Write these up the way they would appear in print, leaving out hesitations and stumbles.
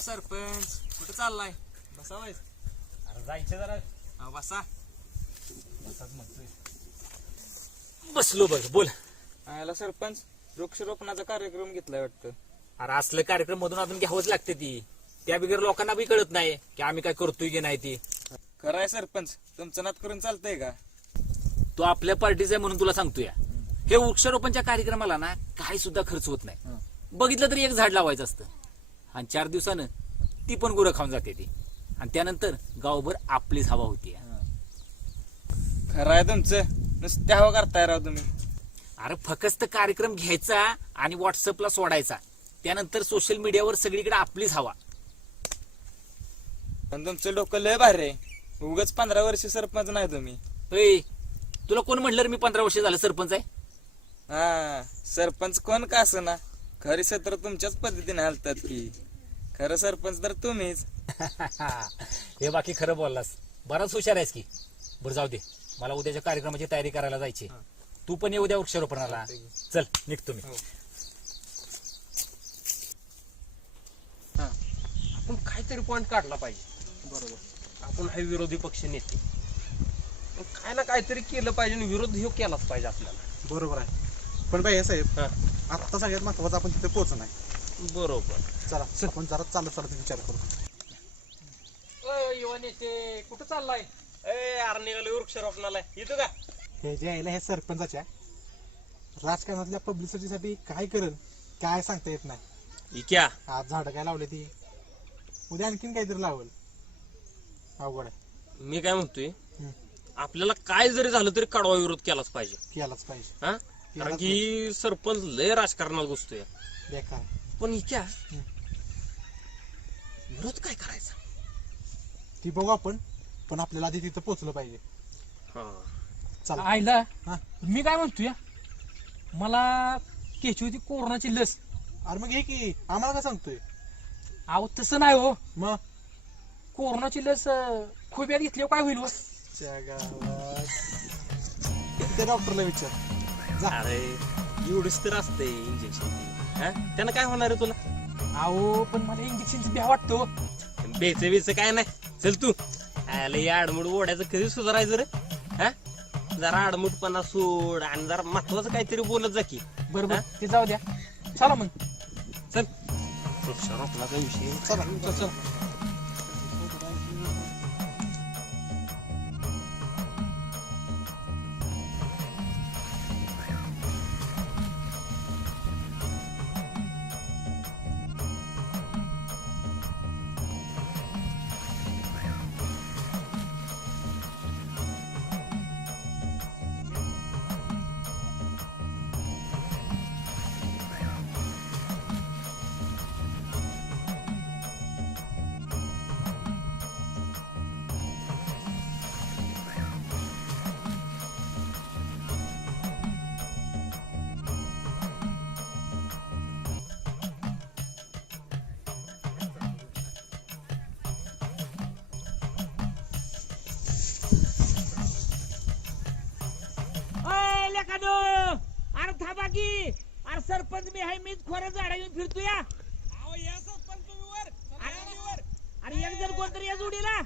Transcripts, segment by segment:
सरपंच कुठे चाललाय? बसावायस. अरे जायचं जरा. बसा. बसाच म्हणतोय. बसलो बघ. बोल. याला सरपंच वृक्षारोपणाचा कार्यक्रम घेतलाय वाटतं. अरे असले कार्यक्रम मधून अजून घ्यावंच लागते ती. त्या बिगर लोकांना बी कळत नाही की आम्ही काय करतोय की नाही ती. खरं आहे सरपंच, तुमचं नात करून चालतंय का? तो आपल्या पार्टीचा आहे म्हणून तुला सांगतोय. हे वृक्षारोपणच्या कार्यक्रमाला ना काही सुद्धा खर्च होत नाही. बघितलं तरी एक झाड लावायचं असतं आणि 4 दिवसानं ती पण गुरं खाऊन जाते ती. आणि त्यानंतर गावभर आपलीच हवा होती. खरं आहे तुमचं, नुसत्या हवा करताय राव तुम्ही. अरे फक्त कार्यक्रम घ्यायचा आणि व्हॉट्सअपला सोडायचा. त्यानंतर सोशल मीडियावर सगळीकडे आपलीच हवा. पण तुमचं डोकं लय भारी आहे. उगाच 15 वर्ष सरपंच नाही तुम्ही. ए, तुला कोण म्हटलं रे मी 15 वर्ष झालं सरपंच आहे? सरपंच कोण का असं ना, खरी सत्र तुमच्याच पद्धतीने हलतात की. खरं सरपंच तर तुम्हीच. हे बाकी खरं बोललास. बराच हुशार आहेस की. बरं जाऊ दे, मला उद्याच्या कार्यक्रमाची तयारी करायला जायची. तू पण ये उद्या वृक्षारोपणाला. चल निघतो मी. आपण काहीतरी पॉइंट काढला पाहिजे. बरोबर, आपण हा विरोधी पक्ष नेते, काय ना काहीतरी केलं पाहिजे आणि विरोध ह्यो केलाच पाहिजे आपल्याला. बरोबर आहे. पण बाई साहेब, आता सगळ्यात महत्वाचं आपण तिथे पोहोचणं आहे. बरोबर. चला आपण जरा चालत विचार करू. युवा नेते कुठं चाललाय? अरे निघालो वृक्षारोपणाला. येतो का? हे जे आहे ना, हे सरपंचाच्या राजकारणातल्या पब्लिसिटीसाठी काय करेल काय सांगता येत नाही. क्या आज झाडं काय लावले ती, उद्या आणखीन काहीतरी लावल. अवघड आहे. मी काय म्हणतोय, आपल्याला काय जरी झालं तरी कडवा विरोध केलाच पाहिजे. केलाच पाहिजे. हा, कारण की सरपंच लय राजकारणात घुसतोय. बेकार. पण क्या विरोध काय करायचा ती बघू आपण, पण आपल्याला आधी तिथं पोहोचलं पाहिजे. चला. आईला हा. मी काय म्हणतोय, मला घ्यायची होती कोरोनाची लस. अरे मग हे की आम्हाला काय सांगतोय. अहो तसं नाही हो, मग कोरोनाची लस खुब्यात घेतल्यावर काय होईल हो? त्या डॉक्टरला विचार जा. अरे एवढीच तर असते इंजेक्शन. त्यानं काय होणार आहे तुला? अहो पण मला इंजेक्शनची भ्या वाटतो. बेच बेच काय नाही. चल तू आले आडमुड ओढ्याचं कधी सुधारायचं रे. हा, जरा आडमुटपणा सोड आणि जरा महत्वाचं काहीतरी बोलत जा की. बरोबर, ते जाऊ द्या. चला मग. चल वृक्षारोपणाचा काय विषय. चला चल चल. अरे थांबा की. अरे सरपंच मी आहे, मीच खोऱ्या झाडा येऊन फिरतो या. अरे एक जण कोणतरी या जोडीला.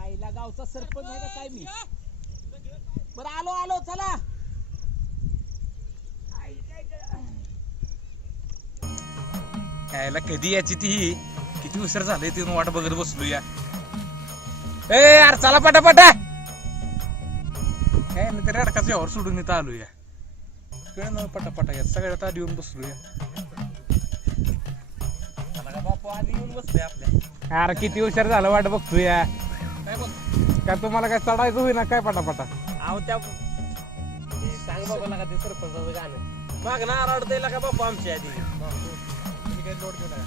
आईला गावचा सरपंच आहे का काय मी? बरं आलो आलो चला. यायला कधी याची ती, किती उशीर झाले तिथून वाट बघत बसलो या. यार चला पटापटा. काय नाही, तरी अडकाच यावर सोडून इथं आलो या. कळ ना पटापटा या सगळ्यात आधी येऊन बसलो या. बापू आधी येऊन बसले आपल्या. अरे किती हुशार झालं वाट बघतोय. काय बोल काय तुम्हाला काय चढायचं होईना काय पटापटा. आहो त्या सांग बाबा लागा ते सरपंचाचं गाणं माग ना आरडतय का बापू आमच्या आधी. तुम्ही काही लोड घेऊ नका.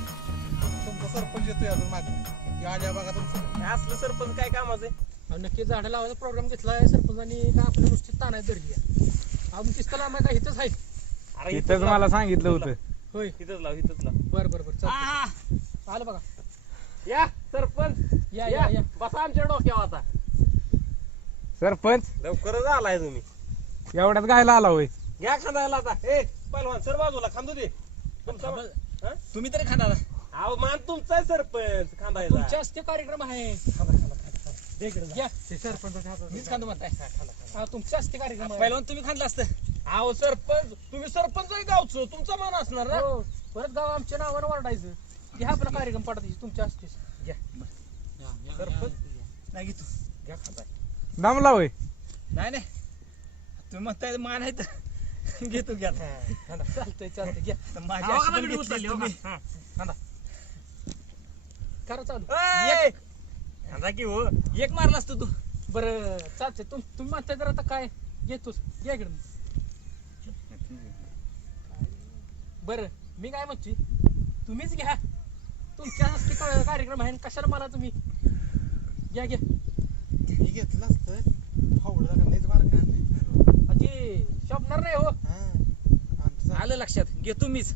तुमचा सरपंच येतोय अजून मागे आल्या बघा तुमचं. हे असलं सरपंच काय कामाचं आहे? नक्की झाडं लावायचा प्रोग्राम घेतलाय सरपंचानी का आपल्या नुसती ताना धरली आहे. अजून किस्ताला आम्हाला काय इथंच आहे. अरे इथंच मला सांगितलं होतं. होय, इथंच लाव इथंच लाव. बरं बरं बरं चालतंय. आलं बघा. या सरपंच या या या. बसा आमच्या डोक्यावर आता. सरपंच लवकरच आलाय तुम्ही. एवढ्यात गायला आला होय. घ्या खांदायला आता. ए पहिलवान सर बाजूला खांदू दे तुमचा हा? तुम्ही तरी खांदा अहो मान तुमचा आहे सरपंच खांदायचा तुमच्या हस्ते कार्यक्रम आहे घ्या. ते सरपंचाच्या हातात मीच खांदू म्हणताय हा, तुमच्या हस्ते कार्यक्रम आहे. पहिलवान तुम्ही खांदलं असतं अहो सरपंच तुम्ही सरपंच आहे गावचं तुमचा मान असणार ना हो, परत गाव आमच्या नावावर ओरडायचं घ्या आपला कार्यक्रम पडतायची तुमच्या हस्ते सरपंच नाही घेतो घ्या खांदाय दमला होय नाही नाही तुम्ही म्हणताय मान आहे तर घेतो घ्या चालतंय चालतंय घ्या तर माझी अशी पण घेतली तुम्ही. करा चालू खांदा की हो एक मारला असतो तू बरं चालतंय तुम्ही म्हणताय तर आता काय घेतोस घ्या इकडे बरं मी काय म्हणतोय तुम्हीच घ्या तुमच्या हस्ते कार्यक्रम आहे आणि कशाला मला तुम्ही घ्या घ्या मी घेतलं असतं फावडं का लयच बारकं आणलंय. अजी शोभणार नाही हो हा. आमचं आलं लक्षात घेतो मीच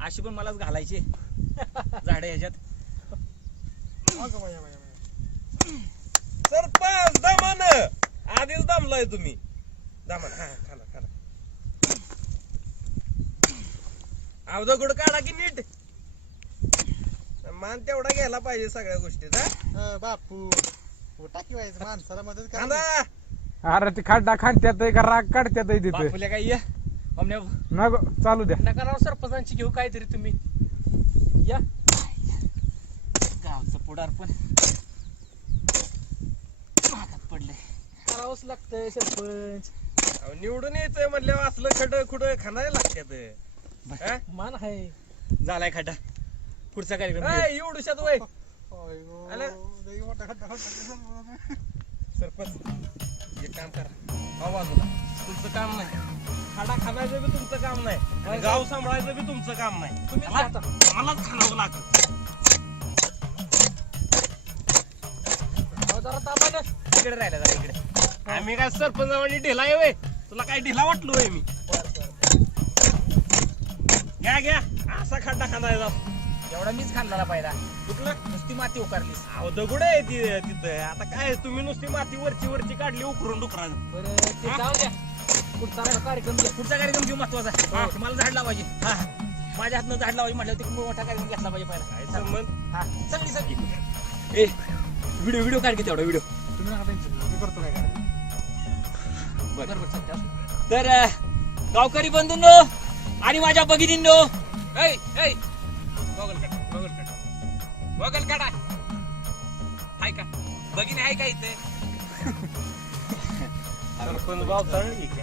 अशी पण मलाच घालायची झाडे ह्याच्यात अगं बाया, बाया, बाया. सरपंच दमान आधीच दमलाय तुम्ही दमान हा खांदा खांदा अवधा गुड काढा की नीट मान तेवढा घ्यायला पाहिजे सगळ्या गोष्टीचा बापू टाकी व्हायचं माणसाला मदत खांदा करा अरे ती खड्डा खांडत्यात का राग काढत्यात तिथे बापूल्या काय ये अमने नको चालू द्या नका राव सरपंचांची घेऊ काहीतरी तुम्ही या गावचं पुढार पण हातात पडले करावंच लागतंय सरपंच अहो, निवडून यायचं म्हणल्यावर असलं खड खुड खांदायला लागतात मान आहे झालाय खड्डा पुढचा कार्यक्रम हा, एवढूशात वय अय्यो, आलं? लय मोठा खड्डा खड्डा. सरपंच एक काम करा हा बाजूला तुमचं काम नाही खाडा खाणायचं बी तुमचं काम नाही आणि गाव सांभाळायचं बी तुमचं काम नाही तुम्हीच मला- घ्या मलाच खाणावं लागतं आता जरा तापानं इकडे राहिला जरा इकडे आम्ही काय सरपंच ढिला आहे वय तुला काय ढिला वाटलो वय मी घ्या घ्या असा खड्डा खांदायचा एवढा मीच खाल्ला पहिला कुठलं नुसती माती उकारलीस अहो दगड आहे तिथं आता काय तुम्ही नुसती माती वरची काढली उकरून डुकरानं बरं ते जाऊ द्या पुढचा आपला कार्यक्रम घ्या पुढचा कार्यक्रम घेऊ महत्वाचा हा, मला झाड लावायचे हा माझ्या हातनं झाड लावायचे म्हटलं तिकडून मोठा कार्यक्रम घेतला पाहिजे काय पहिला संबंध हा सगळी सगळी ए व्हिडिओ काढ की तेवढा व्हिडिओ तुम्ही नका टेन्शन मी करतो काय करायचं. बरोबर चालतंय तर गावकरी बंधूंनो आणि माझ्या भगिनींनो ऐ ऐ बगल काढा हाय का भगिनी आहे का इथे सरपंच गाव चालली की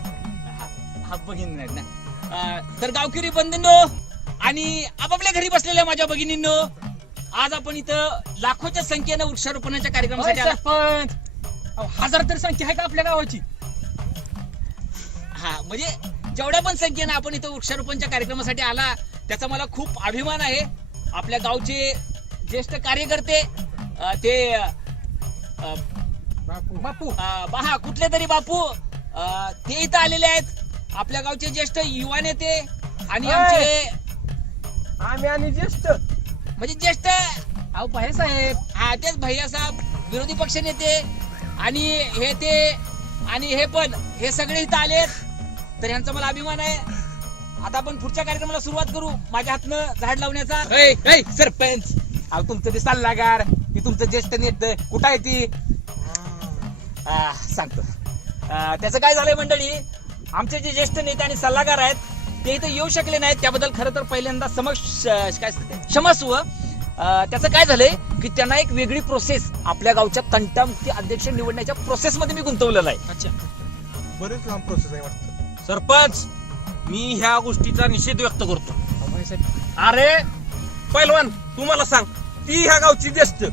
हा भगिनी नाहीत ना तर गावकरी बंधूंनो आणि आपापल्या घरी बसलेल्या माझ्या भगिनींनो आज आपण इथं लाखोच्या संख्येनं वृक्षारोपणाच्या कार्यक्रमासाठी आलो. सरपंच अहो, 1000 तरी संख्या आहे का आपल्या गावाची हा म्हणजे जेवढ्या पण संख्येनं आपण इथं वृक्षारोपणच्या कार्यक्रमासाठी आला त्याचा मला खूप अभिमान आहे. आपल्या गावचे ज्येष्ठ कार्यकर्ते ते बापू हा कुठले तरी बापू ते इथं आलेले आहेत. आपल्या गावचे ज्येष्ठ युवा नेते आणि आमचे आम्ही आणि ज्येष्ठ म्हणजे ज्येष्ठ अहो पाहे साहेब हा तेच भैया साहेब विरोधी पक्ष नेते आणि हे ते आणि हे पण हे सगळे इथं आलेत. तर यांचा मला अभिमान आहे. आता आपण पुढच्या कार्यक्रमाला सुरुवात करू. माझ्या हातनं झाड लावण्याचा सरपंच अहो तुमचं ते सल्लागार ती तुमचं ज्येष्ठ नेते कुठं आहे ती सांगतो. त्याचं काय झालंय मंडळी आमचे जे ज्येष्ठ नेते आणि सल्लागार आहेत ते इथं येऊ शकले नाहीत त्याबद्दल खरं तर पहिल्यांदा क्षमस्व. त्याचं काय झालंय की त्यांना एक वेगळी प्रोसेस आपल्या गावच्या तंटामुक्ती अध्यक्ष निवडण्याच्या प्रोसेस मध्ये मी गुंतवलेला आहे. अच्छा बरेच लांब प्रोसेस आहे वाटतं. सरपंच मी ह्या गोष्टीचा निषेध व्यक्त करतो. अहो, भाई साहेब अरे पैलवान तू मला सांग ती ह्या गावची ज्येष्ठ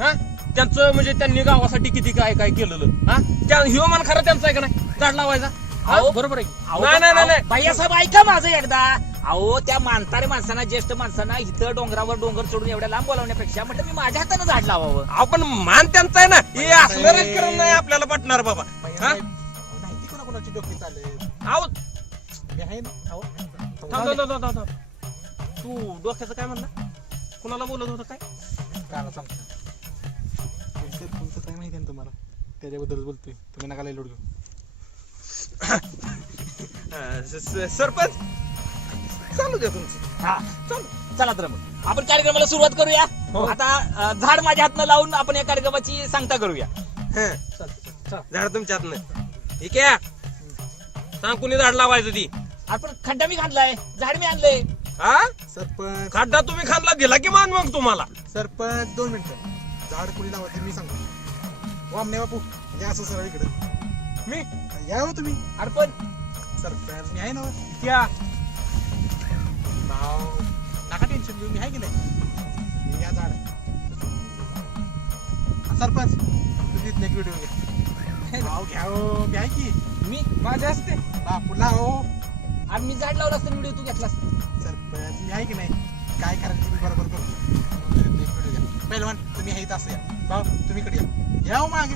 हा त्यांचं म्हणजे त्यांनी गावासाठी किती काय काय केलेलं हा त्या ह्युमन खरं त्यांचा आहे का नाही झाड लावायचा अहो, बरोबर आहे नाही. भैयासाहेब ऐका माझं एकदा. अहो त्या म्हातारे माणसांना ज्येष्ठ माणसांना इथं डोंगरावर डोंगर सोडून एवढ्या लांब बोलावण्यापेक्षा म्हटलं मी माझ्या हाताने झाड लावावं. आपण मान त्यांचा आहे ना हे असलं राजकारण नाही आपल्याला पटणार बाबा हा नाही कोणाकोणाची डोकी चालेल आहो मी आहे ना. अहो, थांब. तू डोक्याचं काय म्हणला कुणाला बोलत होता काय गाणं सांगतो. तुमचं काय माहिती आहे ना तुम्हाला त्याच्याबद्दल बोलतोय तुम्ही नका लय लोड घेऊ. सरपंच चालू द्या तुमचं. हा चला तर मग आपण कार्यक्रमाला सुरुवात करूया. आता झाड माझ्या हातनं लावून आपण या कार्यक्रमाची सांगता करूया. हं. झाड तुमच्या हातनं. ठीक आहे. सांग कुणी झाड लावायचं ती. आपण खड्डा मी खांदलाय, झाड मी आणलंय. हा सरपंच खड्डा तुम्ही खाल्ला दिला की मान मग तुम्हाला. सरपंच 2 मिनिटं. झाड कुणी लावायचं मी सांगतो. वामने बापू या असं सरळ इकडे. मी या हो तुम्ही. अर्पण सरपंच मी आहे ना. क्या नाव नका टेन्शन घेऊ, मी आहे की नाही. मी या झाड. सरपंच तुम्ही इथले व्हिडिओ घ्या. नाव घ्या हो, मी आहे की. मी माझ्या असते बापूला हो. आणि मी झाड लावला असताना व्हिडिओ तू घेतलास. सरपंच मी आहे की नाही. काय करायचं तुम्ही बरोबर करू. व्हिडिओ घ्या. पहिलवान तुम्ही आहे इथं असं या. भाऊ तुम्ही इकडे या. या हो मागे.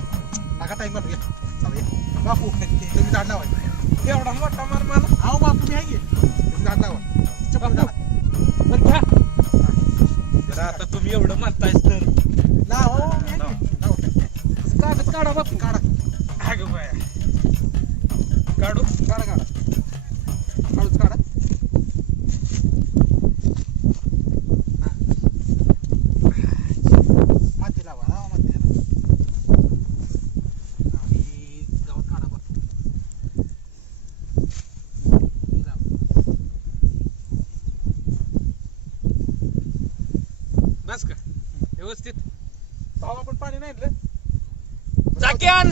नका टाइम घालू या. चला या. बापू तुम्ही झाड लावायचं. एवढा मोठा मार मला. आहो बापू मी आहे की. तुम्ही झाड लावा. चप्पल काढा. बरं घ्या. जरा आता तुम्ही एवढं म्हणतायस तर लावा हो, मी आहे की. लावा. कागद काढा बापू. काढा अगं बाया काढू. काढा काढा. हळूच काढा. हा. माती लावा. लावा माती लावा. आणि गवत काढा बघ. हे लावा. बस का व्यवस्थित. भाऊ आपण पाणी नाही आणलं. चाक्यान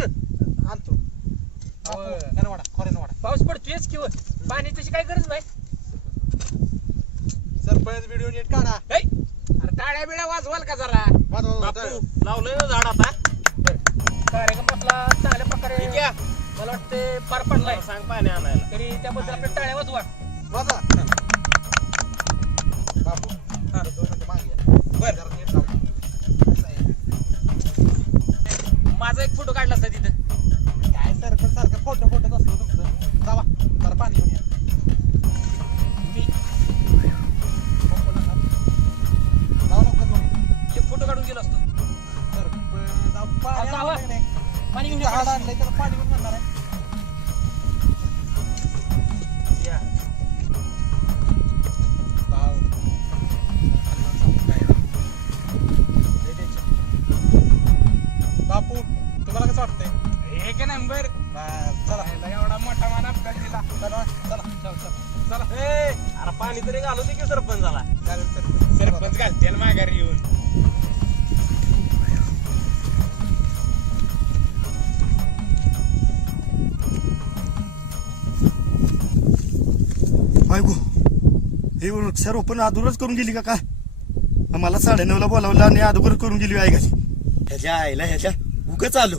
आणतो. बापू, यानं वाढा. खोऱ्यानं वाढा. पाऊस पडतोयच किंवा पाणी तशी काय गरज नाही. सरपंच व्हिडिओ नीट काढा. अरे टाळ्या बिळ्या वाजवाल का जरा. वाजवा, वाजवा. बापू लावलंय ना झाड आता. कार्यक्रम आपला चांगल्या प्रकारे ठीक आहे. मला वाटते पार पडलाय. मला सांग पाणी आणायला. तरी त्याबद्दल आपल्या टाळ्या वाजवा. वाजवा. बापू, 2 मिनिटं मागे या. बर. जरा नीट लावा. असं आहे. माझा एक फोटो काढला असता तिथं. काय सरपंच सारखं फोटो असतो तुमचं. जावा जरा पाणी घेऊन या. मी जाऊ नको तुम्ही. एक फोटो काढून गेलो असतो. सरपंच जाऊ पाणी जावा. आणलंय नाही. पाणी घेऊन झाड या. आणलंय त्याला पाणी घेऊन म्हणणार आहे. या. भाऊ. लय tension. बापू तुम्हाला कसं वाटतंय. एक नंबर. बस, चला एवढा मोठा मान अपघात दिला. चला चला चला. ए, अरे पाणी तरी घालू दे की सरपंचाला. चालेल सरपंच. सरपंच घालते माघारी येऊन. बायको हे वृक्षारोपण अधुरच करून गेली का काय. मला 9:30ला बोलावलं आणि अगोदर करून गेली आई घाली. ह्याच्या आईला ह्याच्या उगच आलो.